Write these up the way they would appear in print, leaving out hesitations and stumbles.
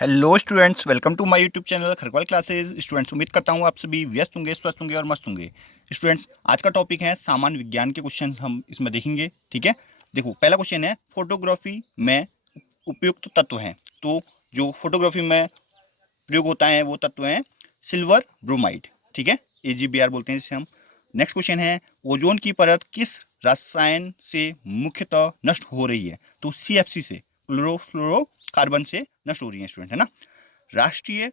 Hello students, welcome to my YouTube channel Khargol classes. Students, उम्मीद करता हूँ आप सभी व्यस्त होंगे, स्वस्थ होंगे और मस्त होंगे। स्टूडेंट्स, आज का टॉपिक है सामान्य विज्ञान के क्वेश्चन हम इसमें देखेंगे। ठीक है, देखो पहला क्वेश्चन है फोटोग्राफी में उपयुक्त तत्व हैं। तो जो फोटोग्राफी में प्रयोग होता है वो तत्व है सिल्वर ब्रोमाइड। ठीक है, AgBr बोलते हैं जिसे हम। नेक्स्ट क्वेश्चन है ओजोन की परत किस रसायन से मुख्यतः नष्ट हो रही है? तो CFC से, क्लोरोफ्लोरोकार्बन से नष्ट हो रही है स्टूडेंट, है ना। राष्ट्रीय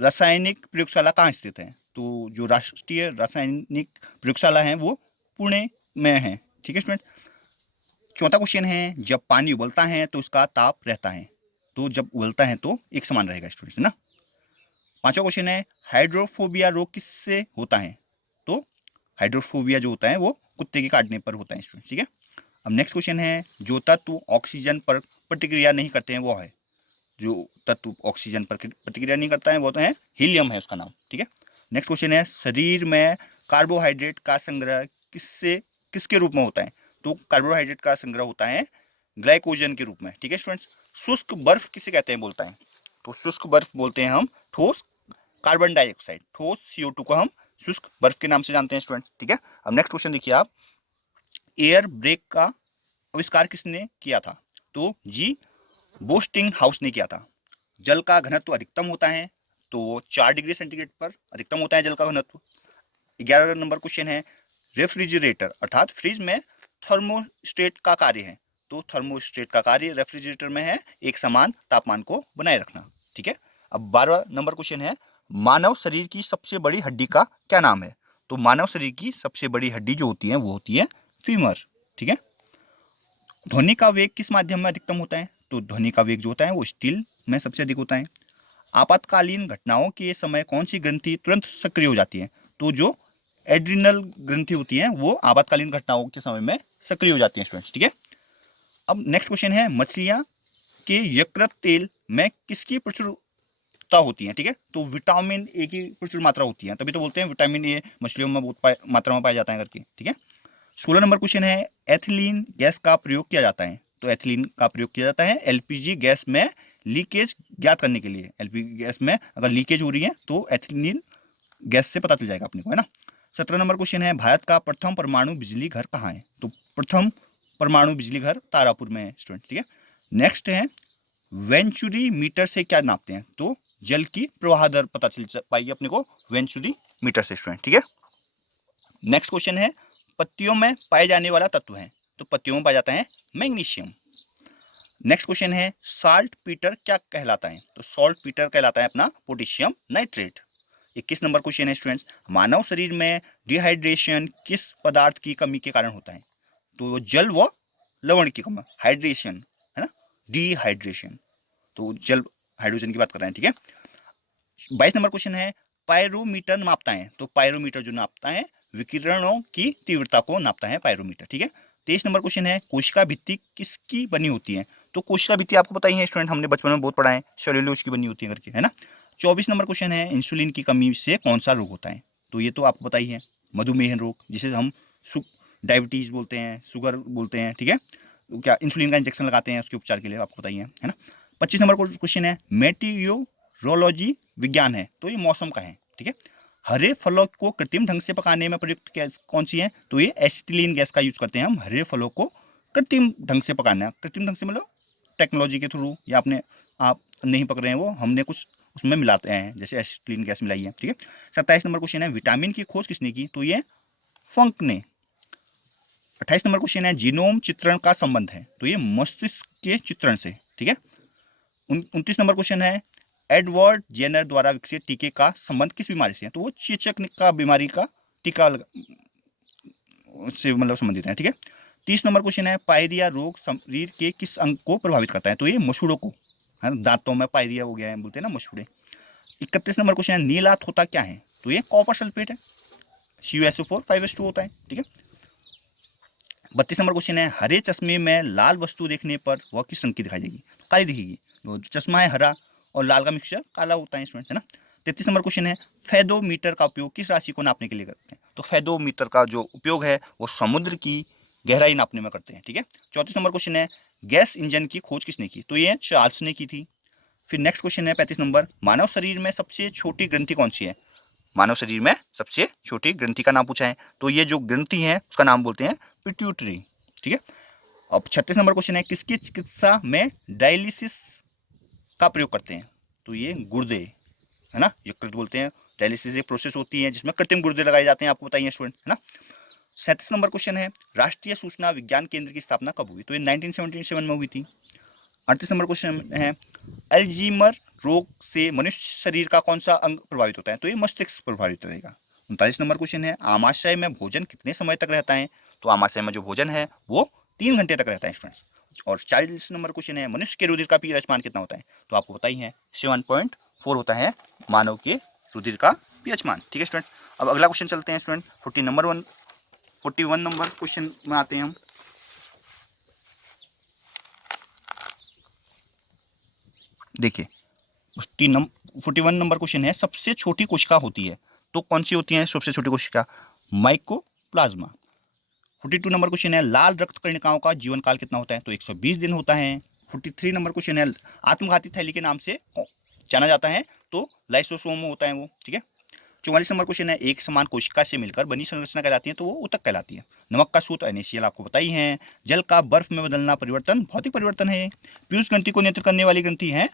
रासायनिक प्रयोगशाला कहाँ स्थित है? तो जो राष्ट्रीय रासायनिक प्रयोगशाला है वो पुणे में है। ठीक है स्टूडेंट। चौथा क्वेश्चन है जब पानी उबलता है तो उसका ताप रहता है। तो जब उबलता है तो एक समान रहेगा स्टूडेंट, है ना। पांचवा क्वेश्चन है हाइड्रोफोबिया रोग किससे होता है? तो हाइड्रोफोबिया जो होता है वो कुत्ते के काटने पर होता है स्टूडेंट। ठीक है। अब नेक्स्ट क्वेश्चन है जो तत्व ऑक्सीजन पर प्रतिक्रिया नहीं करते हैं वो है, जो तत्व ऑक्सीजन पर प्रतिक्रिया नहीं करता है वो तो है हीलियम है उसका नाम। ठीक है। नेक्स्ट क्वेश्चन है शरीर में कार्बोहाइड्रेट का संग्रह किसके रूप में होता है? तो कार्बोहाइड्रेट का संग्रह होता है ग्लाइकोजन के रूप में। ठीक है स्टूडेंट्स। शुष्क बर्फ किसे कहते हैं बोलता है? तो शुष्क बर्फ बोलते हैं हम ठोस कार्बन डाइऑक्साइड, ठोस CO2 को हम शुष्क बर्फ के नाम से जानते हैं स्टूडेंट। ठीक है। अब नेक्स्ट क्वेश्चन देखिए आप, एयर ब्रेक का आविष्कार किसने किया था? तो जी बोस्टिंग हाउस ने किया था। जल का घनत्व अधिकतम होता है तो 4 डिग्री सेंटीग्रेड पर अधिकतम होता है जल का घनत्व। 11 नंबर क्वेश्चन है रेफ्रिजरेटर अर्थात फ्रिज में थर्मोस्टेट का कार्य है। तो थर्मोस्टेट का कार्य रेफ्रिजरेटर में है एक समान तापमान को बनाए रखना। ठीक है। अब 12 नंबर क्वेश्चन है मानव शरीर की सबसे बड़ी हड्डी का क्या नाम है? तो मानव शरीर की सबसे बड़ी हड्डी जो होती है वो होती है फीमर। ठीक है। ध्वनि का वेग किस माध्यम में अधिकतम होता है? तो ध्वनि का वेग जो होता है वो स्टील में सबसे अधिक होता है। आपातकालीन घटनाओं के समय कौन सी ग्रंथि तुरंत सक्रिय हो जाती है? तो जो एड्रिनल ग्रंथि होती है वो आपातकालीन घटनाओं के समय में सक्रिय हो जाती है स्टूडेंट्स। ठीक है। अब नेक्स्ट क्वेश्चन है मछलियां के यकृत तेल में किसकी प्रचुरता होती है? ठीक है, तो विटामिन ए की प्रचुर मात्रा होती है, तभी तो बोलते हैं विटामिन ए मछलियों में बहुत मात्रा में पाया जाता है करके। ठीक है। 16 नंबर क्वेश्चन है एथिलीन गैस का प्रयोग किया जाता है। तो एथिलीन का प्रयोग किया जाता है LPG गैस में लीकेज ज्ञात करने के लिए। LPG गैस में अगर लीकेज हो रही है तो एथिलीन गैस से पता चल जाएगा अपने को, है ना। 17 नंबर क्वेश्चन है भारत का प्रथम परमाणु बिजली घर कहाँ है? तो प्रथम परमाणु बिजली घर तारापुर में है स्टूडेंट। ठीक है। नेक्स्ट है वेंचुरी मीटर से क्या नापते हैं? तो जल की प्रवाह दर पता चल पाएगी अपने को वेंचुरी मीटर से स्टूडेंट। ठीक है। नेक्स्ट क्वेश्चन है पत्तियों में पाए जाने वाला तत्व है। तो पत्तियों में पाया जाता है मैग्नीशियम। नेक्स्ट क्वेश्चन है साल्ट पीटर क्या कहलाता है? तो सॉल्ट पीटर कहलाता है अपना पोटेशियम नाइट्रेट। 21 नंबर क्वेश्चन है स्टूडेंट्स मानव शरीर में डिहाइड्रेशन किस पदार्थ की कमी के कारण होता है? तो जल व लवण की कमी, हाइड्रेशन, है ना, डिहाइड्रेशन। तो जल हाइड्रोजन की बात कर रहे हैं। ठीक है। 22 नंबर क्वेश्चन है पायरोमीटर नापता है। तो पायरोमीटर जो नापता है विकिरणों की तीव्रता को नापता है पायरोमीटर। ठीक है। 23 नंबर क्वेश्चन है कोशिका भित्ति किसकी बनी होती है? तो कोशिका भित्ति आपको पता ही है स्टूडेंट, हमने बचपन में बहुत पढ़ा है, सेल्यूलोज की बनी होती है करके, है ना। 24 नंबर क्वेश्चन है इंसुलिन की कमी से कौन सा रोग होता है? तो ये तो आपको पता ही है, मधुमेह रोग, जिसे हम डायबिटीज बोलते हैं, शुगर बोलते हैं। ठीक है। तो क्या इंसुलिन का इंजेक्शन लगाते हैं उसके उपचार के लिए, आपको पता ही है ना। 25 नंबर क्वेश्चन है मेटियोरोलॉजी विज्ञान है तो ये मौसम का है। ठीक है। हरे फलों को कृत्रिम ढंग से पकाने में प्रयुक्त गैस कौन सी है? तो ये एसिटिलीन गैस का यूज करते हैं हम हरे फलों को कृत्रिम ढंग से पकाना। कृत्रिम ढंग से मतलब टेक्नोलॉजी के थ्रू, या अपने आप नहीं पक रहे हैं वो, हमने कुछ उसमें मिलाते हैं जैसे एसिटिलीन गैस मिलाई है। ठीक है। 27 नंबर क्वेश्चन है विटामिन की खोज किसने की? तो ये फंक ने। 28 नंबर क्वेश्चन है जीनोम चित्रण का संबंध है। तो ये मस्तिष्क के चित्रण से। ठीक है। 29 नंबर क्वेश्चन है एडवर्ड जेनर द्वारा विकसित टीके का संबंध किस बीमारी से है? तो वो चेचक का बीमारी का टीका से मतलब संबंधित है। ठीक है। 30 नंबर क्वेश्चन है पायरिया रोग शरीर के किस अंग को प्रभावित करता है? तो ये मसूड़ों को, है ना, दांतों में पायरिया हो गया है बोलते हैं ना मसूड़े। 31 नंबर क्वेश्चन है नीलात होता क्या है? तो ये कॉपर सल्फेट है, CuSO4 5s2 होता है। ठीक है। 32 नंबर क्वेश्चन है हरे चश्मे में लाल वस्तु देखने पर वह किस रंग की दिखाई देगी? काली दिखेगी। तो चश्मा है हरा और लाल का मिक्सचर काला होता है स्टूडेंट, है ना। 33 नंबर क्वेश्चन है फेदोमीटर का उपयोग किस राशि को नापने के लिए करते हैं? तो फेदोमीटर का जो उपयोग है वो समुद्र की गहराई नापने में करते हैं। ठीक है। 34 नंबर क्वेश्चन है गैस इंजन की खोज किसने की? तो ये चार्ल्स ने की थी। फिर नेक्स्ट क्वेश्चन है 35 नंबर, मानव शरीर में सबसे छोटी ग्रंथि कौन सी है? मानव शरीर में सबसे छोटी ग्रंथि का नाम पूछा है, तो ये जो ग्रंथि है उसका नाम बोलते हैं पिट्यूटरी। ठीक है। अब 36 नंबर क्वेश्चन है, किसकी चिकित्सा में डायलिसिस का प्रयोग करते हैं? तो ये गुर्दे, है ना, यकृत बोलते हैं। डायलिसिस एक प्रोसेस होती है जिसमें कृत्रिम गुर्दे लगाए जाते हैं, आपको बताइए स्टूडेंट, है ना। 37 नंबर क्वेश्चन है, राष्ट्रीय सूचना विज्ञान केंद्र की स्थापना कब हुई? तो ये 1977 में हुई थी। 38 नंबर क्वेश्चन है, अल्जीमर रोग से मनुष्य शरीर का कौन सा अंग प्रभावित होता है? तो ये मस्तिष्क प्रभावित रहेगा। 39 नंबर क्वेश्चन है, आमाशय में भोजन कितने समय तक रहता है? तो आमाशय में जो भोजन है वो 3 घंटे तक रहता है स्टूडेंट्स। और 40 नंबर क्वेश्चन है, मनुष्य के रुधिर का पीएच मान कितना होता है? तो आपको पता ही है 7.4 होता है मानव के रुधिर का पीएच मान। ठीक है स्टूडेंट। अब अगला क्वेश्चन चलते हैं स्टूडेंट, 41 नंबर क्वेश्चन में आते हैं हम। देखिए 41 नंबर क्वेश्चन है, सबसे छोटी कोशिका होती है तो कौन सी होती है सबसे छोटी कोशिका? माइकोप्लाज्मा। 42 नंबर क्वेश्चन है, लाल रक्त कणिकाओं का जीवन काल कितना होता है? तो 120 दिन होता है। 43 नंबर क्वेश्चन है, आत्मघाती थैली के नाम से जाना जाता है? तो लाइसोसोम होता है वो। ठीक है। 44 नंबर क्वेश्चन है, एक समान कोशिका से मिलकर बनी संरचना कहलाती है? तो वो ऊतक कहलाती है। नमक का सूत्र NaCl आपको पता ही है। जल का बर्फ में बदलना परिवर्तन भौतिक परिवर्तन है। पीयूष ग्रंथि को नियंत्रित करने वाली ग्रंथि है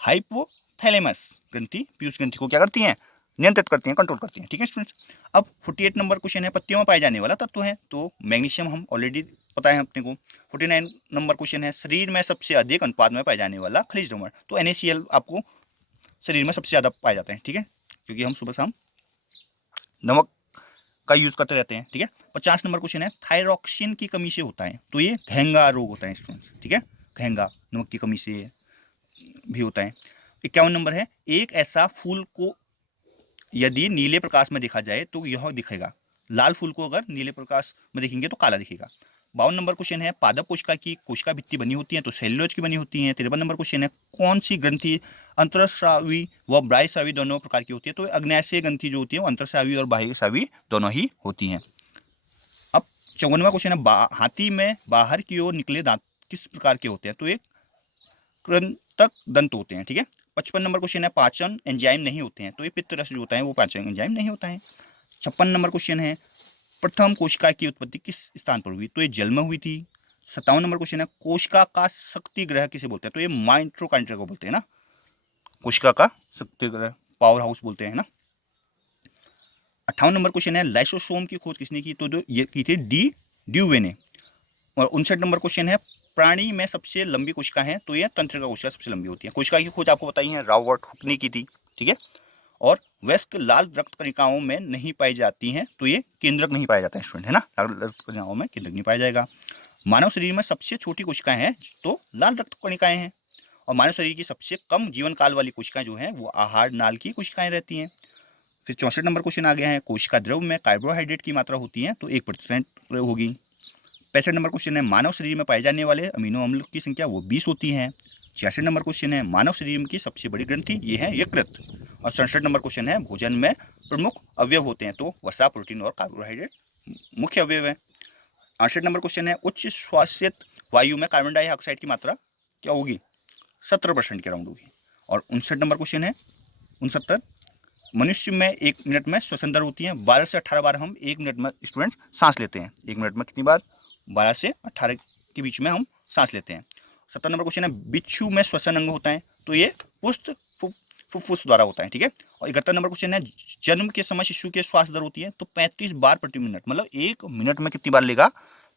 हाइपोथैलेमस ग्रंथि। पीयूष ग्रंथि को क्या करती हैं? नियंत्रित करती हैं, कंट्रोल करती हैं। ठीक है स्टूडेंट्स। अब 48 नंबर क्वेश्चन है, पत्तियों में पाए जाने वाला तत्व है? तो मैग्नीशियम हम ऑलरेडी पता है अपने को। 49 नंबर क्वेश्चन है, शरीर में सबसे अधिक अनुपात में पाए जाने वाला खनिज लवण? तो NaCl आपको शरीर में सबसे ज़्यादा पाया जाता है। ठीक है, क्योंकि हम सुबह शाम नमक का यूज करते रहते हैं। ठीक है। 50 नंबर क्वेश्चन है, थायरॉक्सिन की कमी से होता है? तो ये घेंगा रोग होता है स्टूडेंट्स। ठीक है, घेंगा नमक की कमी से भी होता है। 51 नंबर है, एक ऐसा फूल को यदि नीले प्रकाश में देखा जाए तो यह दिखेगा? लाल फूल को अगर नीले प्रकाश में देखेंगे तो काला दिखेगा। 52 नंबर क्वेश्चन है, पादप कोशिका की कोशिका भित्ति बनी होती है? तो सेल्यूलोज की बनी होती है। 53 नंबर क्वेश्चन है, कौन सी ग्रंथि अंतरस्रावी व बाह्यस्रावी दोनों प्रकार की होती है? तो अग्न्याशय ग्रंथि जो होती है वो अंतरस्रावी और बाह्यस्रावी दोनों ही होती हैं। अब 54वां क्वेश्चन है, हाथी में बाहर की ओर निकले दांत किस प्रकार के होते हैं? तो एक कृंतक दंत होते हैं। ठीक है। 55 नंबर क्वेश्चन है, पाचन एंजाइम नहीं होते हैं? तो ये पित्त रस जो होता है वो पाचन एंजाइम नहीं होता है। 56 नंबर क्वेश्चन है, प्रथम कोशिका की उत्पत्ति किस स्थान पर हुई? तो ये जल में हुई थी। 57 नंबर क्वेश्चन है, कोशिका का शक्ति ग्रह किसे बोलते हैं? तो ये माइटोकॉन्ड्रिया को बोलते हैं ना, कोशिका का शक्ति ग्रह, पावर हाउस बोलते हैं ना। 58 नंबर क्वेश्चन है, लाइसोसोम की खोज किसने की? तो ये की थी ड्यूवे ने। और 59 नंबर क्वेश्चन है, प्राणी में सबसे लंबी कोशिका है? तो ये तंत्रिका कोशिका सबसे लंबी होती है। कोशिका की खोज आपको बताई है रॉबर्ट हुक ने की थी। ठीक है। और वयस्क लाल रक्त कणिकाओं में नहीं पाई जाती हैं? तो ये केंद्रक नहीं पाया जाता है स्टूडेंट, है ना, लाल रक्त कणिकाओं में केंद्रक नहीं पाया जाएगा। मानव शरीर में सबसे छोटी कोशिकाएं हैं तो लाल रक्त कणिकाएं हैं। और मानव शरीर की सबसे कम जीवन काल वाली कोशिकाएं जो हैं वो आहार नाल की कोशिकाएं रहती हैं। फिर 64 नंबर क्वेश्चन आ गया है, कोशिका द्रव में कार्बोहाइड्रेट की मात्रा होती है? तो 1% होगी। 65 नंबर क्वेश्चन है, मानव शरीर में पाए जाने वाले अमीनो अम्ल की संख्या वो 20 होती है। 66 नंबर क्वेश्चन है, मानव शरीर की सबसे बड़ी ग्रंथि ये है यकृत। और 67 नंबर क्वेश्चन है, भोजन में प्रमुख अवयव होते हैं? तो वसा, प्रोटीन और कार्बोहाइड्रेट मुख्य अवयव है। 68 नंबर क्वेश्चन है, उच्च श्वासित वायु में कार्बन डाइऑक्साइड की मात्रा क्या होगी? 70% के राउंड होगी। और 59 नंबर क्वेश्चन है, 69, मनुष्य में 1 मिनट में श्वसन दर होती है 12 से 18 बार हम 1 मिनट में स्टूडेंट सांस लेते हैं। 1 मिनट में कितनी बार? 12 से 18 के बीच में हम सांस लेते हैं। 70 नंबर क्वेश्चन है, बिच्छू में श्वसन अंग होता है? तो ये पुष्ट फुफ्फुस द्वारा होता है। ठीक है। और 71 नंबर क्वेश्चन है, जन्म के समय शिशु के श्वास दर होती है? तो 35 बार प्रति मिनट, मतलब 1 मिनट में कितनी बार लेगा?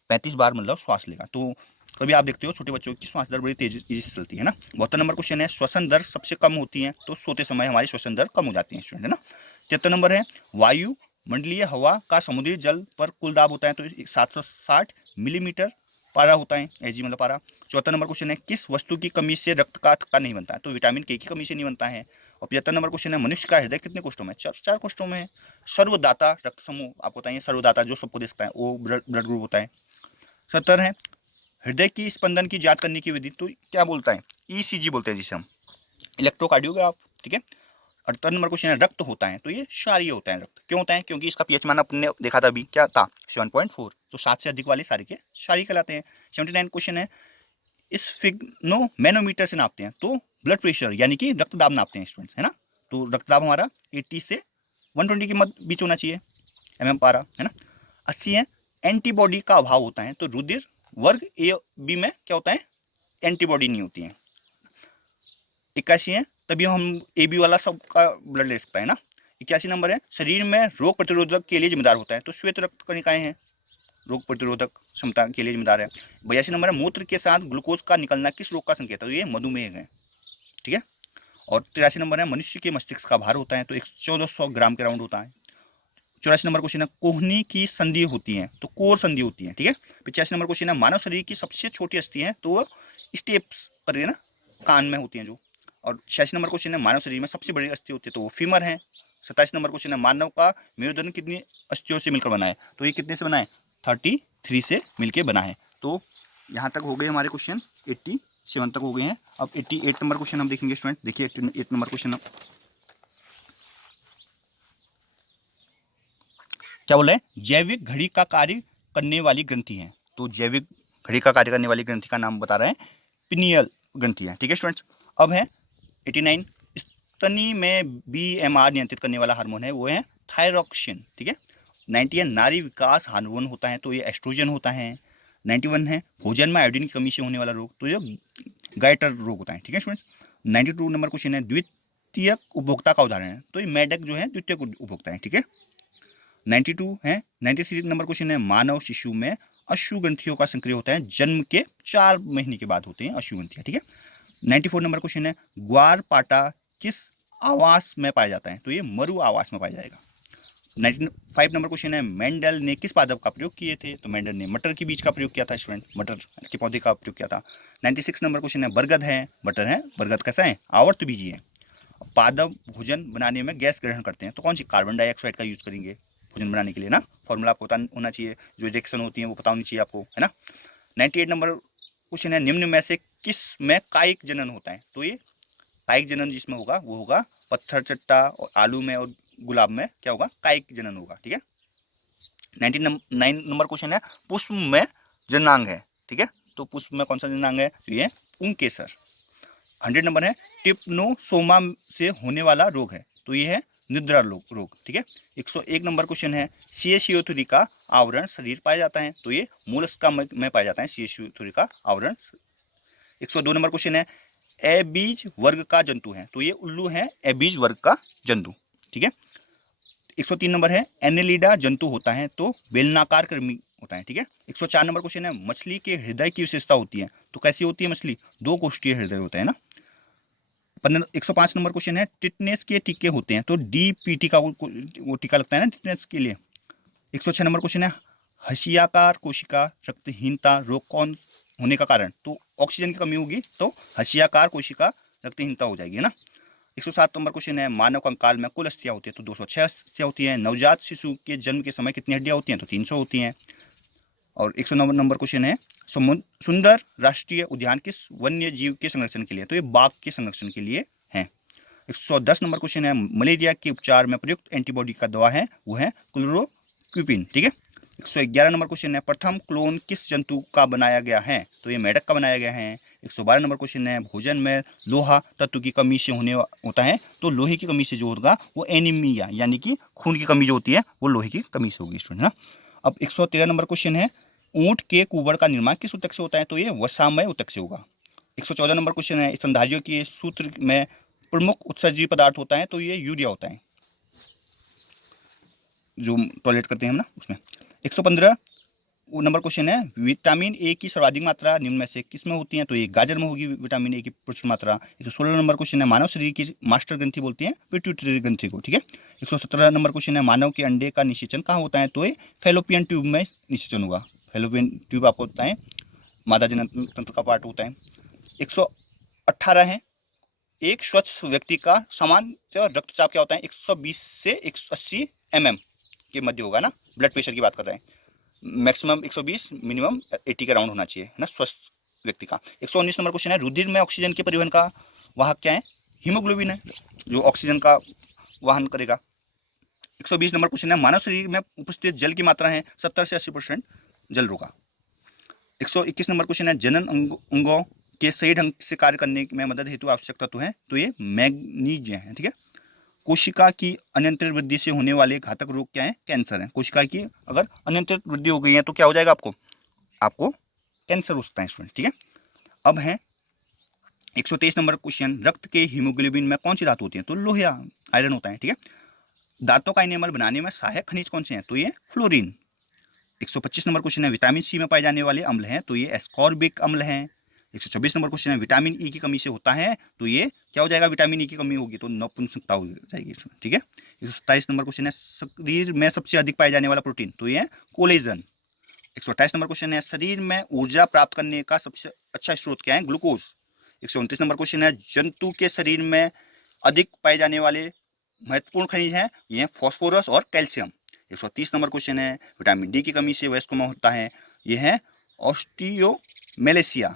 35 बार मतलब श्वास लेगा। तो कभी आप देखते हो छोटे बच्चों की श्वास दर बड़ी तेजी से चलती है ना। 72 नंबर क्वेश्चन है, श्वसन दर सबसे कम होती है? तो सोते समय हमारी श्वसन दर कम हो जाती है स्टूडेंट, है ना। 73 नंबर है, वायु मंडलीय हवा का समुद्री जल पर कुल दाब होता है? तो 760 मिलीमीटर पारा होता है, Ag मतलब पारा। 74 नंबर क्वेश्चन है, किस वस्तु की कमी से रक्त का थक्का नहीं बनता है? तो विटामिन K की कमी से नहीं बनता है। और 75 नंबर क्वेश्चन है, मनुष्य का हृदय कितने कोष्ठों में? 4 कोष्ठों में है। सर्वदाता रक्त समूह आपको बताइए, सर्वदाता जो सबको देखता है वो ब्लड ग्रुप होता है। 70 है, हृदय की स्पंदन की जांच करने की विधि तो क्या बोलता है? ECG बोलते हैं जिसे हम, इलेक्ट्रोकार्डियोग्राफ। ठीक है। 78 नंबर क्वेश्चन है, रक्त होता है? तो ये क्षारीय होता है। रक्त क्यों होता है? क्योंकि इसका पीएच मान अपने देखा था अभी, क्या था? 7.4। तो 7 से अधिक वाले सारे के क्षारीय कहलाते हैं। 79 क्वेश्चन है, इस फिग्नो मैनोमीटर से नापते हैं? तो ब्लड प्रेशर यानी कि रक्तदाब नापते हैं स्टूडेंट्स, है ना। तो रक्तदाब हमारा 80 से 120 के मध्य बीच होना चाहिए, mm पारा, है ना। 80 है, एंटीबॉडी का अभाव होता है, तो रुधिर वर्ग ए बी में क्या होता है, एंटीबॉडी नहीं होती है। 81 है, तभी हम ए बी वाला सबका ब्लड ले सकता है ना। 81 नंबर है, शरीर में रोग प्रतिरोधक के लिए जिम्मेदार होता है, तो श्वेत रक्त कणिकाएं हैं, रोग प्रतिरोधक क्षमता के लिए जिम्मेदार है। 82 नंबर है, मूत्र के साथ ग्लूकोज का निकलना किस रोग का संकेत है, तो ये मधुमेह है, ठीक है। और 83 नंबर है, मनुष्य के मस्तिष्क का भार होता है, तो 1400 ग्राम के राउंड होता है। 84 नंबर क्वेश्चन है, कोहनी की संधि होती है, तो कोर संधि होती है, ठीक है। 85 नंबर क्वेश्चन है, मानव शरीर की सबसे छोटी अस्थि है, तो वो स्टेप्स करके ना कान में होती हैं जो। और 86 नंबर क्वेश्चन है, मानव शरीर में सबसे बड़ी अस्थि होती है, तो वो फीमर है। 27 नंबर क्वेश्चन है, मानव का मेरुदंड कितनी अस्थियों से मिलकर बना है, तो ये कितने से बना है, 33 से मिलकर बना है। तो यहाँ तक हो गए हमारे क्वेश्चन, 87 तक हो गए हैं। अब 88 नंबर क्वेश्चन हम देखेंगे स्टूडेंट, देखिए 88 नंबर क्वेश्चन क्या बोल रहे हैं, जैविक घड़ी का कार्य करने वाली ग्रंथि है, तो जैविक घड़ी का कार्य करने वाली ग्रंथि का नाम बता रहे हैं, पिनियल ग्रंथि है, ठीक है स्टूडेंट्स। अब है 89, स्तनी में BMR नियंत्रित करने वाला हार्मोन है, वो है थायरोक्सिन, ठीक है। 90 है, नारी विकास हार्मोन होता है, तो ये एस्ट्रोजन होता है। 91 है, भोजन में आयोडीन की कमी से होने वाला रोग, तो ये गाइटर रोग होता है, ठीक है स्टूडेंट्स। 92 नंबर क्वेश्चन है, द्वितीयक उपभोक्ता का उदाहरण है, तो ये मेढक जो है द्वितीयक उपभोक्ता है, ठीक है। 92 है, 93 नंबर क्वेश्चन है, मानव शिशु में अश्रु ग्रंथियों का संक्रिय होता है, जन्म के 4 महीने के बाद होते हैं अश्रु ग्रंथियां, ठीक है। 94 नंबर क्वेश्चन है, ग्वारपाटा किस आवास में पाया जाता है, तो ये मरु आवास में पाया जाएगा। 95 नंबर क्वेश्चन है, मेंडल ने किस पादप का प्रयोग किए थे, तो मेंडल ने मटर के बीज का प्रयोग किया था स्टूडेंट, मटर के पौधे का प्रयोग किया था। 96 नंबर क्वेश्चन है, बरगद है, बटर है, बरगद कैसा है, आवर्त बीजी है, पादप भोजन बनाने में गैस ग्रहण करते हैं, तो कौन सी, कार्बन डाइऑक्साइड का यूज करेंगे भोजन बनाने के लिए ना। फॉर्मूला आपको पता होना चाहिए, जो रिएक्शन होती है वो पता होनी चाहिए आपको, है ना। 98 नंबर क्वेश्चन है, निम्न में से किस में कायिक जनन होता है, तो ये कायिक जनन जिसमें होगा वो होगा पत्थर चट्टा, और आलू में और गुलाब में क्या होगा, कायिक जनन होगा, ठीक है। 99 नंबर क्वेश्चन है, पुष्प में जननांग है, ठीक है, तो पुष्प में कौन सा जननांग है, तो ये पुंकेसर। 100 नंबर है, ट्रिप्नोसोमा से होने वाला रोग है, तो ये है निद्रा रोग, ठीक है। 101 नंबर क्वेश्चन है, CaCO3 का आवरण शरीर पाया जाता है, तो ये मोलस्का में पाया जाता है CaCO3 का आवरण। 102 नंबर क्वेश्चन है, एबीज वर्ग का जंतु है, तो ये उल्लू है, एबीज वर्ग का जंतु, ठीक है। 103 नंबर है, एनेलिडा जंतु होता है, तो बेलनाकार कृमि होता है, ठीक है। 104 नंबर क्वेश्चन है, मछली के हृदय की विशेषता होती है, तो कैसी होती है मछली, 2 कोष्ठीय हृदय होता है ना। 105 नंबर क्वेश्चन है, टिटनेस के टीके होते हैं, तो DPT का वो टीका लगता है ना टिटनेस के लिए। 106 नंबर क्वेश्चन है, हशियाकार कोशिका रक्तहीनता रोग कौन होने का कारण, तो ऑक्सीजन की कमी होगी, तो हशियाकार कोशिका रक्तहीनता हो जाएगी, है ना। 107 नंबर क्वेश्चन है, मानव कंकाल में कुल अस्थियां होती है, तो 206 अस्थियां होती हैं। नवजात शिशु के जन्म के समय कितनी हड्डियां होती हैं, तो 300 होती हैं। और 109 नंबर क्वेश्चन है, सुंदर राष्ट्रीय उद्यान किस वन्य जीव के संरक्षण के लिए, तो ये बाघ के संरक्षण के लिए है। 110 नंबर क्वेश्चन है, मलेरिया के उपचार में प्रयुक्त एंटीबॉडी का दवा है, वो है क्लोरोक्विन, ठीक है। 111 नंबर क्वेश्चन है, प्रथम क्लोन किस जंतु का बनाया गया है, तो ये मेढक का बनाया गया है। 112 नंबर क्वेश्चन है, भोजन में लोहा तत्व की कमी से होने होता है, तो लोहे की कमी से जो होगा वो एनीमिया यानी कि खून की कमी जो होती है वो लोहे की कमी से होगी स्टूडेंट ना। अब 113 नंबर क्वेश्चन है, ऊंट के कुबड़ का निर्माण किस ऊतक से होता है, तो ये वसामय ऊतक से होगा। 114 नंबर क्वेश्चन है, स्तनधारियों के सूत्र में प्रमुख उत्सर्जी पदार्थ होता है, तो ये यूरिया होता है, जो टॉयलेट करते हैं हम ना उसमें। 115 नंबर क्वेश्चन है, विटामिन ए की सर्वाधिक मात्रा निम्न में से किसमें होती है, तो ये गाजर में होगी विटामिन ए की प्रचुर मात्रा। 116 नंबर क्वेश्चन है, मानव शरीर की मास्टर ग्रंथि बोलते हैं पिट्यूटरी ग्रंथि को, ठीक है। 117 नंबर क्वेश्चन है, मानव के अंडे का निषेचन कहाँ होता है, तो ये फैलोपियन ट्यूब में निषेचन होगा। फैलोपियन ट्यूब आपको होता है मादा जनन तंत्र का पार्ट होता है। 118 है, एक स्वच्छ व्यक्ति का सामान्य रक्तचाप क्या होता है, 120 से 180 mm के मध्य होगा ना, ब्लड प्रेशर की बात कर रहे हैं। मैक्सिमम 120, मिनिमम 80 के राउंड होना चाहिए, है ना, स्वस्थ व्यक्ति का। 119 नंबर क्वेश्चन है, रुधिर में ऑक्सीजन के परिवहन का वाहक क्या है, हीमोग्लोबिन है, जो ऑक्सीजन का वाहन करेगा। 120 नंबर क्वेश्चन है, मानव शरीर में उपस्थित जल की मात्रा है 70 से 80% जल होगा। 121 नंबर क्वेश्चन है, जनन अंगों के सही ढंग से कार्य करने में मदद हेतु आवश्यक तत्व है, तो ये मैग्नीशियम है। ठीक है, कोशिका की अनियंत्रित वृद्धि से होने वाले घातक रोग क्या है? कैंसर है। कोशिका की अगर अनियंत्रित वृद्धि हो गई है तो क्या हो जाएगा? आपको कैंसर हो सकता है स्टूडेंट। ठीक है, अब है 123 नंबर क्वेश्चन, रक्त के हीमोग्लोबिन में कौन सी धातु होती है? तो लोहा, आयरन होता है। ठीक है, दांतों का इनेमल बनाने में सहायक खनिज कौन से हैं? तो ये फ्लोरीन। 125 नंबर क्वेश्चन है, विटामिन सी में पाए जाने वाले अम्ल हैं, तो ये एस्कॉर्बिक अम्ल हैं। 124 नंबर क्वेश्चन है, विटामिन ई की कमी से होता है, तो ये क्या हो जाएगा? विटामिन ई की कमी होगी तो नपुंसकता हो जाएगी इसमें। ठीक है, 127 नंबर क्वेश्चन है, शरीर में सबसे अधिक पाए जाने वाला प्रोटीन, तो ये कोलेजन। 128 नंबर क्वेश्चन है, शरीर में ऊर्जा प्राप्त करने का सबसे अच्छा स्रोत क्या है? ग्लूकोज। 129 नंबर क्वेश्चन है, जंतु के शरीर में अधिक पाए जाने वाले महत्वपूर्ण खनिज हैं, ये हैं फॉस्फोरस और कैल्शियम। 130 नंबर क्वेश्चन है, विटामिन डी की कमी से वयस्कों में होता है, ये है ऑस्टियोमेलेसिया।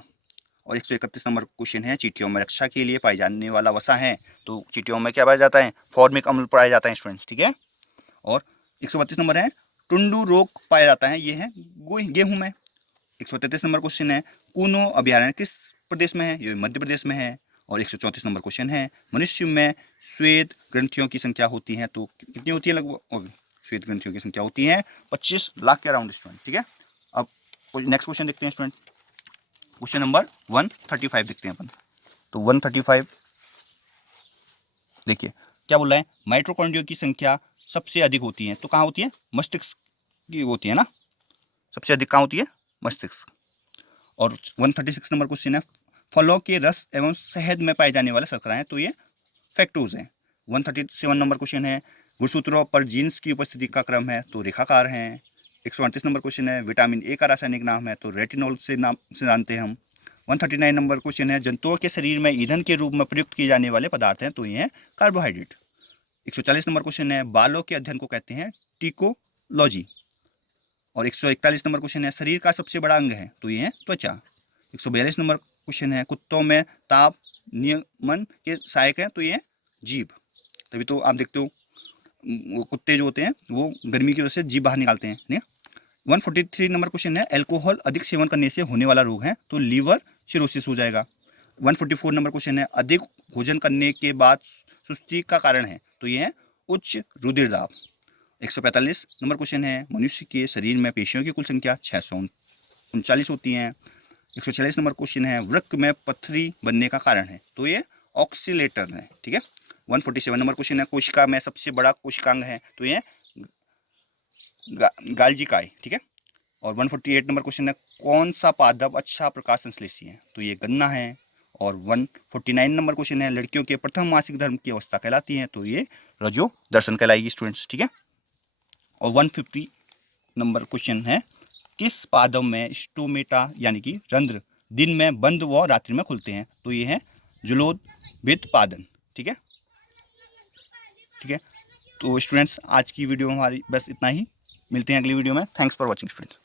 और 131 नंबर क्वेश्चन है, चींटियों में रक्षा के लिए पाए जाने वाला वसा है, तो चींटियों में क्या पाया जाता है? फॉर्मिक अम्ल पाया जाता है स्टूडेंट्स। ठीक है, और 132 नंबर है, टुंडू रोग पाया जाता है, ये है गेहूं में। 133 नंबर क्वेश्चन है, कूनो अभयारण्य किस प्रदेश में है? ये मध्य प्रदेश में है। और 134 नंबर क्वेश्चन है, मनुष्य में श्वेत ग्रंथियों की संख्या होती है, तो कितनी होती है? लगभग श्वेत ग्रंथियों की संख्या होती है 25 लाख के अराउंड स्टूडेंट। ठीक है, अब नेक्स्ट क्वेश्चन देखते हैं स्टूडेंट, क्वेश्चन नंबर 135 देखते हैं अपन। तो 135 देखिए क्या बोल रहा है, माइटोकॉन्ड्रिया की संख्या सबसे अधिक होती है, तो कहाँ होती है? मस्तिष्क की होती है ना, सबसे अधिक कहाँ होती है? मस्तिष्क। और 136 नंबर क्वेश्चन है, फलों के रस एवं शहद में पाए जाने वाले शर्कराएं, तो ये फैक्टोज हैं। 137 नंबर क्वेश्चन है, गुणसूत्रों पर जीन्स की उपस्थिति का क्रम है, तो रेखाकार हैं। 138 नंबर क्वेश्चन है, विटामिन ए का रासायनिक नाम है, तो रेटिनॉल से नाम से जानते हैं हम। 139 नंबर क्वेश्चन है, जंतुओं के शरीर में ईंधन के रूप में प्रयुक्त किए जाने वाले पदार्थ हैं, तो ये हैं कार्बोहाइड्रेट। 140 नंबर क्वेश्चन है, बालों के अध्ययन को कहते हैं टिकोलॉजी। और 141 नंबर क्वेश्चन है, शरीर का सबसे बड़ा अंग है, तो ये है त्वचा। 142 नंबर क्वेश्चन है, कुत्तों में ताप नियमन के सहायक है, तो ये जीभ। तभी तो आप देखते हो वो कुत्ते जो होते हैं वो गर्मी की वजह से जीभ बाहर निकालते हैं, नहीं? 143 नंबर क्वेश्चन है, अल्कोहल अधिक सेवन करने से होने वाला रोग है, तो लीवर सिरोसिस हो जाएगा। 144 नंबर क्वेश्चन है, अधिक भोजन करने के बाद सुस्ती का कारण है, तो ये है उच्च रुधिर दाब। 145 नंबर क्वेश्चन है, मनुष्य के शरीर में पेशियों की कुल संख्या 639 होती हैं। 146 नंबर क्वेश्चन है, वृक्क में पथरी बनने का कारण है, तो ये ऑक्सीलेटर है। ठीक है, 147 नंबर क्वेश्चन है, कोशिका में सबसे बड़ा कोशिकांग है, तो ये गाल्जिकाई। ठीक है, और 148 नंबर क्वेश्चन है, कौन सा पादप अच्छा प्रकाश संश्लेषी है, तो ये गन्ना है। और 149 नंबर क्वेश्चन है, लड़कियों के प्रथम मासिक धर्म की अवस्था कहलाती है, तो ये रजो दर्शन कहलाएगी स्टूडेंट्स। ठीक है, और 150 नंबर क्वेश्चन है, किस पादप में स्टोमेटा यानी कि रंध्र दिन में बंद व रात्रि में खुलते हैं, तो ये है जलोदभित पादन। ठीक है, ठीक है, तो स्टूडेंट्स आज की वीडियो हमारी बस इतना ही, मिलते हैं अगली वीडियो में। Thanks for watching students.